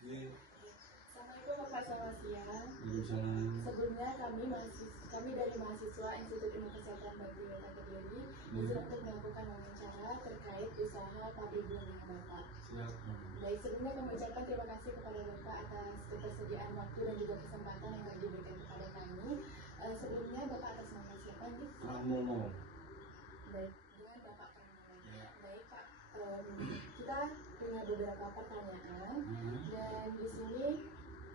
Iya. Assalamualaikum Bapak, selamat siang. Waalaikumsalam. Sebelumnya kami dari mahasiswa Institut Ilmu Kesehatan Bakti Kota Kediri diminta untuk melakukan wawancara terkait usaha pabrik bunga Bapak. Siap. Baik, sebelumnya kami ucapkan terima kasih kepada Bapak atas ketersediaan waktu dan juga kesempatan yang telah diberikan kepada kami. Sebelumnya Bapak atas nama siapa nih? Pramono. Baik, dengan Bapak Pramono. Ya. Baik Pak, kita punya beberapa pertanyaan dan di sini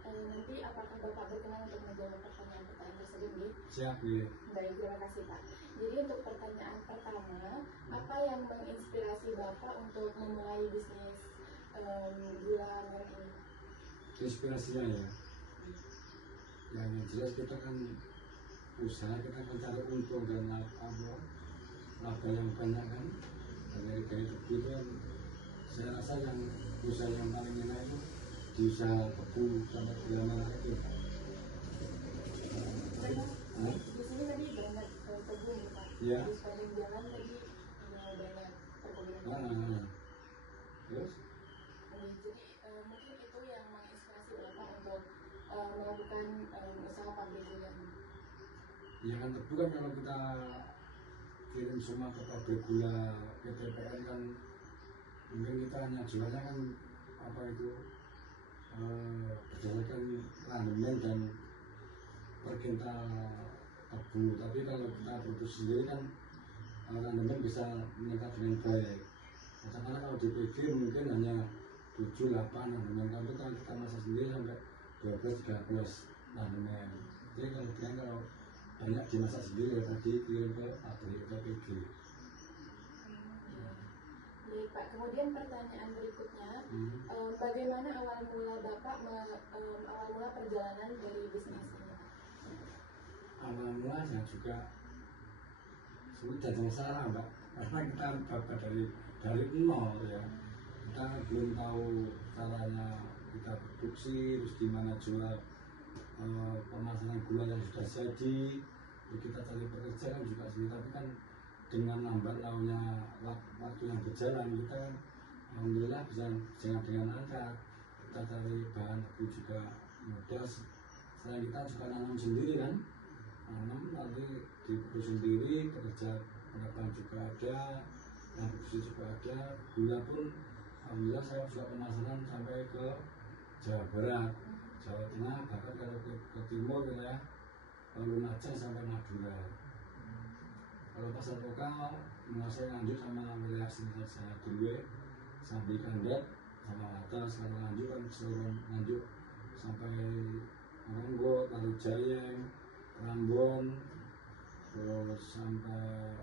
nanti apakah Bapak berkenan untuk menjawab pertanyaan-pertanyaan tersebut nih? Siap, ya. Baik, terima kasih Pak. Jadi untuk pertanyaan pertama, apa yang menginspirasi Bapak untuk memulai bisnis gula merah ini? Inspirasinya ya. Yang jelas kita kan usaha, kita kan cari untung dan laba yang banyak kan. Dan dari tebu itu kan saya rasa yang usaha yang paling enak itu di usaha tebu sama gula merah itu. Di sini tadi banyak tebu nih Pak. Iya. Di sepanjang jalan tadi banyak perkebunan. Terus? Jadi mungkin itu yang menginspirasi Bapak untuk melakukan usaha pabrik gula ini. Ya kan tebu kan kalau kita kirim semua ke pabrik gula PTPN kan mungkin kita hanya jualnya kan apa itu berdasarkan randemen dan per kintal tebu. Tapi kalau kita produksi sendiri kan randemen bisa meningkat dengan baik. Karena kalau di PG mungkin hanya 7-8 randemen, tapi kalau kita masak sendiri sampai 12-13 randemen. Jadi kalau banyak dimasak sendiri ya tadi kirim ke pabrik ke PG. Baik Pak, kemudian pertanyaan berikutnya, bagaimana awal mula Bapak awal mula perjalanan dari bisnis ini? Awal mula saya juga sudah ada masalah Mbak, karena kita bapak dari nol ya. Kita belum tahu caranya kita produksi, terus gimana jual pemasaran gula yang sudah jadi. Jadi kita cari pekerja kan juga sulit, tapi kan dengan lambat launnya waktu yang berjalan kita kan alhamdulillah bisa dengan lancar. Kita cari bahan baku juga mudah. Selain kita juga nanam sendiri kan, nanam nanti diproduksi sendiri, pekerja pendapat juga ada, yang produksi juga ada. Gula pun alhamdulillah saya juga pemasaran sampai ke Jawa Barat, Jawa Tengah, bahkan kalau ke timur wilayah Lumajang sampai Madura. Kalau pasar lokal saya lanjut sama wilayah sini saja dulu, sampai Kandet sama atas, kalau lanjut kan seluruh lanjut sampai Ronggo, lalu Jayeng, Rambon, terus sampai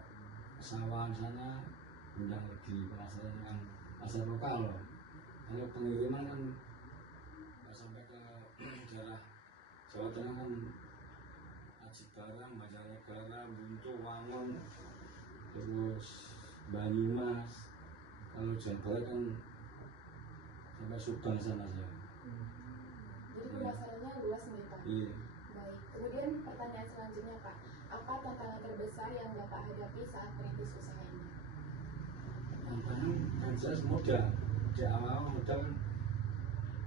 Sawan sana, undang lagi pemasaran dengan pasar lokal. Kalau pengiriman kan sampai ke daerah Jawa Tengah kan Aji Barang, Banjarnegara, Buntu, Wangun, terus Banyumas. Kalau Jawa Barat kan sampai Subang sana saja. Jadi pemasarannya luas nih Pak. Iya. Baik, kemudian pertanyaan selanjutnya Pak, apa tantangan terbesar yang Bapak hadapi saat merintis usaha ini? Tantangan yang jelas modal. Di awal modal kan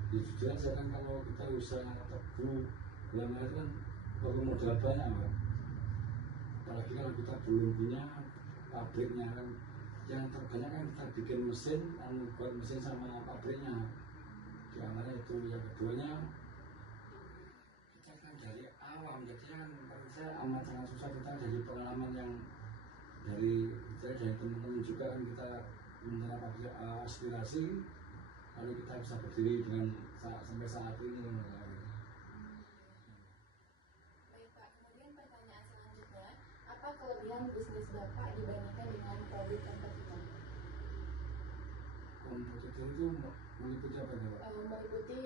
jujur saja kan kalau kita usaha tebu gula merah kan perlu modal banyak Pak. Apalagi kalau kita belum punya pabriknya kan, yang terbanyak kan kita bikin mesin, buat mesin sama pabriknya. Di awalnya itu, yang keduanya kita kan dari awam, jadi kan menurut saya amat sangat susah. Kita dari pengalaman yang dari teman-teman juga kan kita menerap aspirasi, lalu kita bisa berdiri dengan sampai saat ini. Baik Pak, kemudian pertanyaan selanjutnya, apa kelebihan bisnis Bapak dibandingkan dengan produk kompetitor? Kompetitor itu meliputi apa ya Pak? Meliputi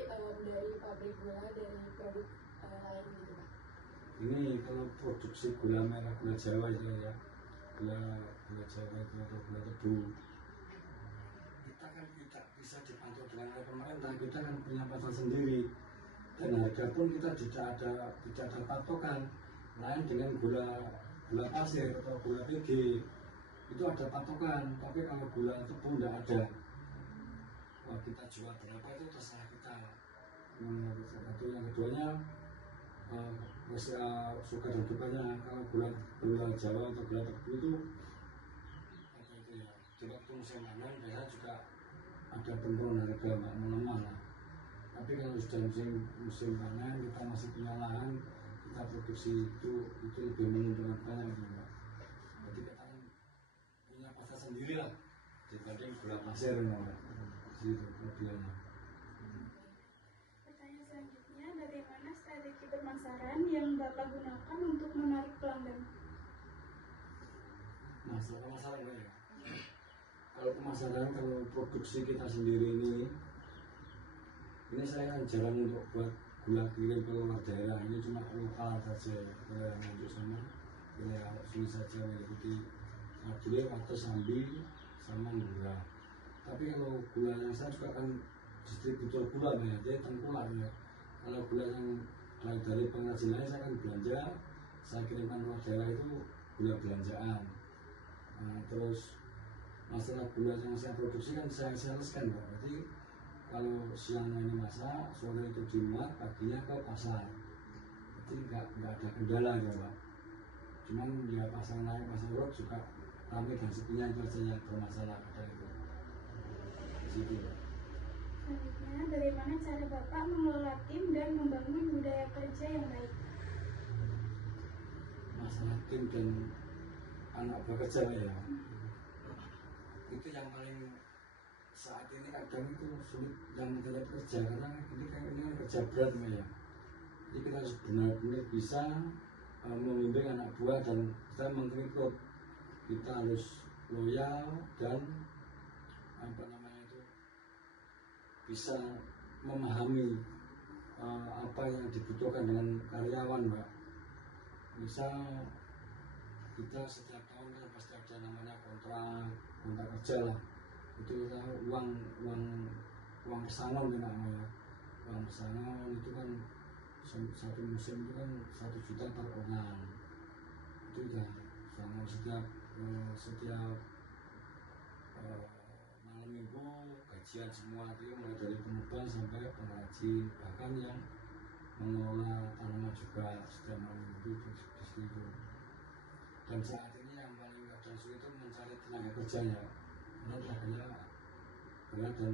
dari pabrik gula, dari produk lain gitu Pak. Ini kalau produksi gula merah, gula Jawa itu ya, gula Jawa itu atau gula tebu, kita kan tidak bisa dipantul dengan oleh pemerintah. Kita kan punya pasar sendiri dan harga pun kita tidak ada patokan. Lain dengan gula pasir atau gula PG itu ada patokan, tapi kalau gula tebu tidak ada. Kalau kita jual berapa itu terserah kita. Satu yang keduanya suka dan dukanya. Kalau gula Jawa atau gula Tebu itu apa itu ya, di waktu musim panen biasanya juga ada penurunan harga melemah lah. Tapi kalau sudah musim panen, kita masih punya lahan, kita produksi itu lebih menguntungkan banyak gitu, Mbak. Jadi kita kan punya pasar sendiri lah dibanding gula pasir, Mbak. Itu problemnya. Pertanyaan selanjutnya, bagaimana strategi pemasaran yang Bapak gunakan untuk menarik pelanggan? Masalah ya. Kalau pemasaran, kalau produksi kita sendiri ini saya kan jarang untuk buat gula kirim ke luar daerah. Ini cuma lokal saja, wilayah Nganjuk sana, wilayah sini saja mengikuti Madiun atau Sambi sama gula. Tapi kalau gula yang saya juga kan distributor gula ya, jadi tengkulak ya. Kalau gula yang dari pengrajin lain saya kan belanja, saya kirimkan luar daerah itu gula belanjaan. Nah, terus masalah gula yang saya produksi kan saya saleskan, Pak. Jadi kalau siang ini masak, sore itu dimuat, paginya ke pasar. Jadi nggak ada kendala ya, Pak. Cuman ya pasar naik, pasar turun juga ramai dan sepinya itu saja yang bermasalah ada itu. Situ, Pak. Selanjutnya, bagaimana cara Bapak mengelola tim dan membangun budaya kerja yang baik? Masalah tim dan anak bekerja ya, itu yang paling saat ini kadang itu sulit yang mencari kerja, karena ini kan kerja berat ya. Jadi kita harus benar-benar bisa membimbing anak buah dan kita mengrekrut. Kita harus loyal dan bisa memahami apa yang dibutuhkan dengan karyawan, Mbak. Misal kita setiap tahun kan pasti ada namanya kontrak kerja lah. Itu kita uang pesangon namanya. Uang pesangon itu kan satu musim itu kan 1 juta per orang. Itu udah pesangon setiap malam minggu gajian semua, itu mulai dari penebang sampai pengrajin, bahkan yang mengelola tanaman juga setiap malam minggu itu. Dan saat ini yang paling kadang sulit itu mencari tenaga kerjanya, karena tenaganya berat dan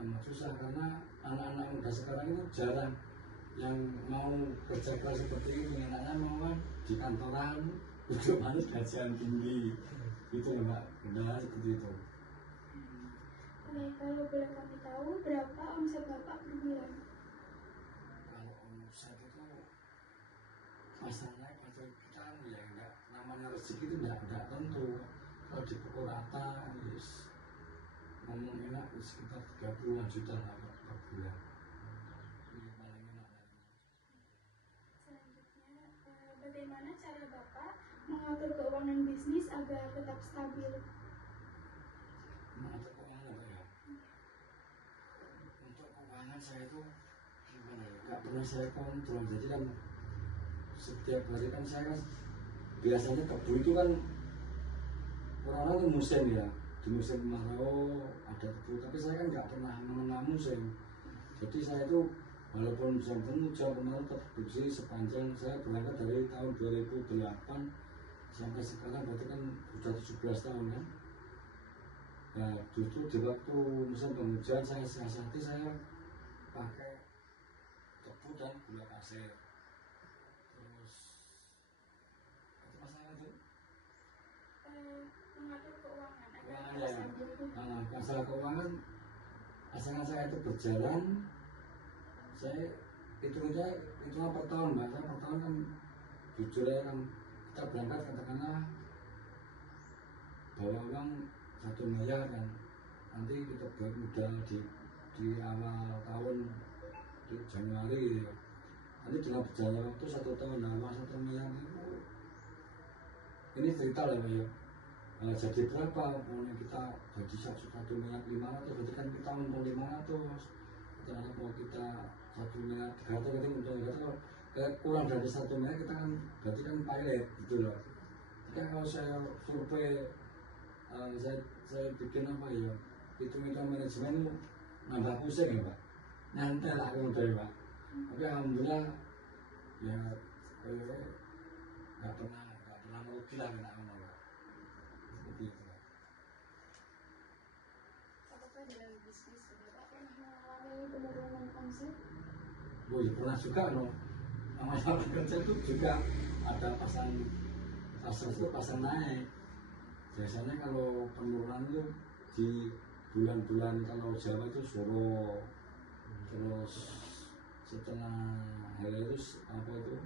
amat susah, karena anak-anak muda sekarang itu jarang yang mau kerja keras seperti ini. Enaknya mau di kantoran, duduk manis, gajian tinggi gitu ya, Mbak. Benar seperti itu. Oke, kalau boleh kami tahu berapa omset Bapak per bulan? Kalau omset itu masalahnya pada kita ya enggak, namanya rezeki itu enggak tentu. Kalau dipukul rata yes, ngomong enak sekitar 30 juta lah per bulan. Ini paling enak. Selanjutnya, bagaimana cara Bapak mengatur keuangan bisnis agar tetap stabil? Mengatur keuangan apa ya? Untuk keuangan saya itu gimana ya? Enggak pernah saya kontrol. Jadi kan setiap hari kan saya biasanya Tebu itu kan orang-orang itu musim ya, di musim kemarau ada Tebu, tapi saya kan nggak pernah mengenal musim. Jadi saya itu walaupun musim hujan kemarau tetap produksi sepanjang saya berangkat dari tahun 2008 sampai sekarang, berarti kan sudah 17 tahun kan. Nah justru di waktu musim penghujan saya siasati, saya pakai Tebu dan gula pasir. Mengatur keuangan agar Keuangan tetap ya. stabil. Masalah keuangan, asalkan saya itu berjalan, saya itu per tahun, Mbak. Saya per tahun kan jujur ya kan, kita berangkat katakanlah bawa uang 1 miliar kan, nanti kita buat modal di awal tahun di Januari ya. Nanti dengan berjalan waktu 1 tahun, uang 1 miliar itu ini cerita lah ya. Jadi berapa? Kalau kita jadi 1 miliar 500, berarti kan kita untung 500. Karena kalau kita 1 miliar 300, berarti untung 300. Kurang dari 1 miliar kita kan berarti kan pilot gitu loh. Jadi kalau saya survei, saya bikin apa ya, hitung-hitung manajemen nambah pusing ya, Pak. nyantai lah aku dari Pak. Tapi alhamdulillah ya nggak pernah merugi lah kena sama Pak. Seperti itu Pak. Apakah dalam bisnis Bapak pernah mengalami penurunan omset? Oh ya pernah juga loh. Namanya bekerja itu juga ada pasang itu pasang naik. Biasanya kalau penurunan itu di bulan-bulan kalau Jawa itu Suro, terus setelah hari itu apa itu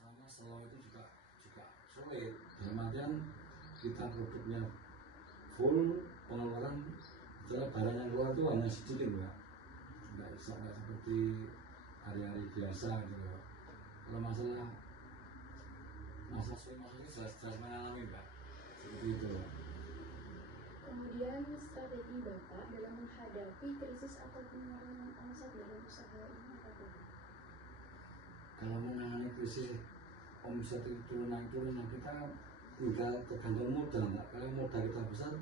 sama Solo itu juga sulit. Dalam artian kita produknya full, pengeluaran setelah barang yang keluar itu hanya sedikit Pak. Nggak seperti hari-hari biasa gitu Pak. Kalau masalah jelas mengalami Pak, seperti itu Pak. Kemudian strategi Bapak dalam menghadapi krisis atau penurunan omset dalam usaha ini apa Pak? Kalau menangani krisis omset itu naik turun, kita tidak tergantung modal Pak. Kalau modal kita besar,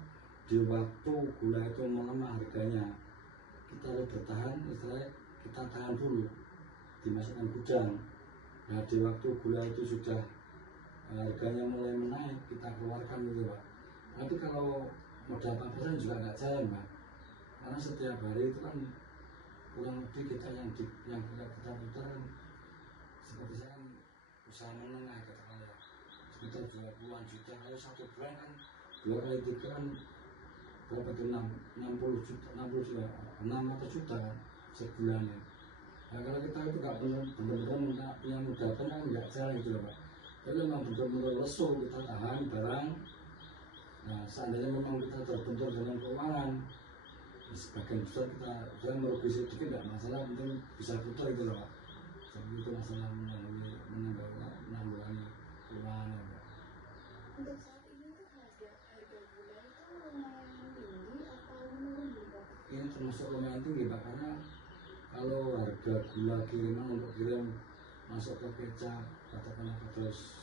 di waktu gula itu melemah harganya, kita harus bertahan, istilahnya kita tahan dulu, dimasukkan gudang. Nah di waktu gula itu sudah harganya mulai menaik, kita keluarkan gitu Pak. Tapi kalau modal 4% juga nggak jalan Pak, karena setiap hari itu kan kurang lebih kita yang kita putar kan, seperti saya kan usaha menengah katakan ya, sekitar 20-an juta. Kalau satu bulan kan 2 kali 3 kan berapa tuh 60 juta, 600 juta sebulan ya. Nah kalau kita itu nggak benar-benar punya modal kan nggak jalan gitu Pak. Kalau memang benar-benar lesu kita tahan barang. Nah seandainya memang kita terbentur dengan keuangan, sebagian besar kita merugi sedikit nggak masalah, penting bisa putar gitu loh Pak. Jadi itu masalah menanggulangi keuangan ya Pak. Untuk saat ini tuh harga gula itu lumayan tinggi atau menurun Bapak? Ini termasuk lumayan tinggi Pak, karena kalau harga gula kiriman untuk kirim masuk ke kecap, katakanlah terus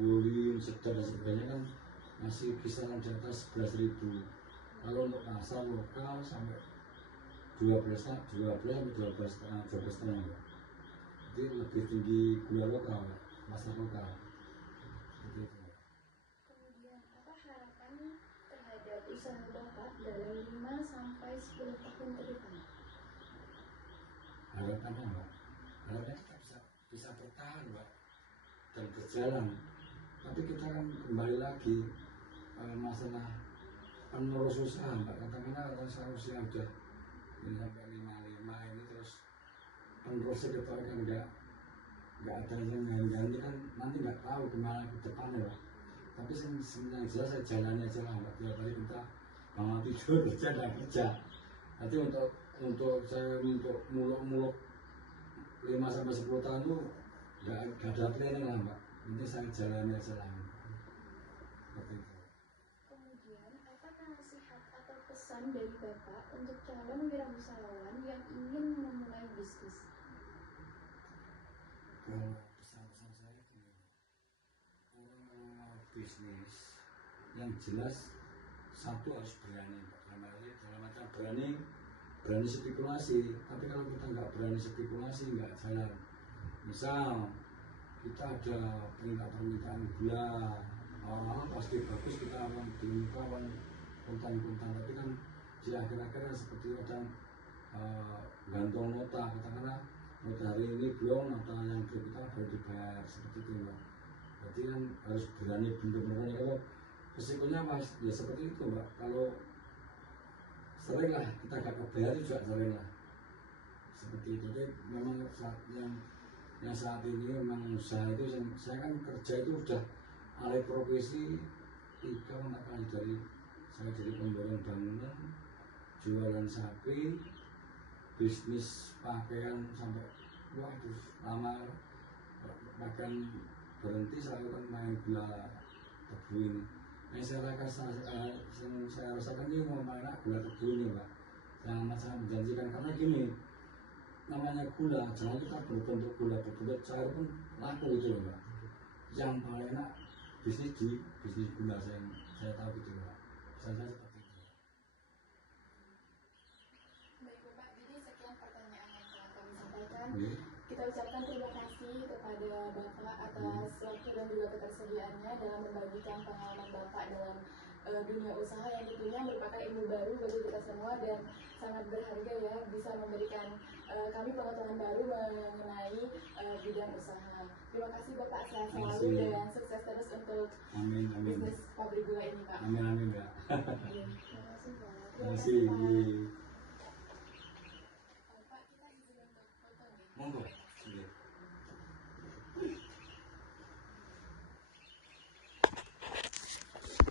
Wuling, Sedap dan sebagainya kan masih kisaran di atas 11.000. Kalau untuk pasar lokal sampai 12 sampai 12,5. Jadi lebih tinggi gula lokal, pasar lokal. Seperti itu. Kemudian apa harapan terhadap usaha Bapak dalam 5 sampai 10 tahun ke depan? Harapan apa Mbak? Harapan kita bisa bertahan Mbak dan berjalan. Tapi kita kan kembali lagi masalah penerus usaha Mbak. Katakanlah kalau usia udah sampai 55 ini terus penerusnya kita kan nggak ada yang ganti kan, nanti nggak tahu kemana ke depannya Pak. Tapi yang jelas saya jalani aja lah Mbak. Tiap hari kita bangun tidur kerja dan kerja. Nanti untuk saya untuk muluk-muluk 5 sampai 10 tahun itu nggak ada planning lah Mbak. Nanti saya jalani aja lah. Seperti itu. Kemudian apa nasihat atau pesan dari Bapak untuk calon wirausahawan yang ingin memulai bisnis? Kalau pesan-pesan saya itu orang mau bisnis yang jelas satu harus berani Pak. Dalam macam berani spekulasi. Tapi kalau kita nggak berani spekulasi nggak jalan. Misal kita ada permintaan gula, orang pasti bagus, kita akan diminta kontan-kontan, tapi kan di akhir-akhir seperti ada gantung nota, katakanlah nota hari ini belum, nota yang kita baru dibayar, seperti itu Mbak. Berarti kan harus berani benar-benar. Kalau resikonya Mas ya seperti itu Mbak. Kalau sering lah kita gak kebayar juga sering lah seperti itu. Jadi memang saat ini memang usaha itu saya kan kerja itu udah alih profesi 3 kali dari saya jadi pemborong bangunan, jualan sapi, bisnis pakaian sampai waduh lama, bahkan berhenti saya kan main gula tebu ini. Yang saya rasakan ini mau main gula tebu ini Pak, sangat menjanjikan karena gini, namanya gula jangan kita berbentuk gula, berbentuk cair pun laku gitu loh Pak. Yang paling enak bisnis gula saya tahu gitu Pak. Saya seperti itu. Iya. Kita ucapkan terima kasih kepada Bapak atas waktu dan juga ketersediaannya dalam membagikan pengalaman Bapak dalam dunia usaha yang tentunya merupakan ilmu baru bagi kita semua dan sangat berharga ya, bisa memberikan kami pengetahuan baru mengenai bidang usaha. Terima kasih Bapak, sehat selalu dan sukses terus untuk Amin, amin. bisnis pabrik gula ini Pak. Amin, amin Kak. Terima kasih Pak. Terima kasih.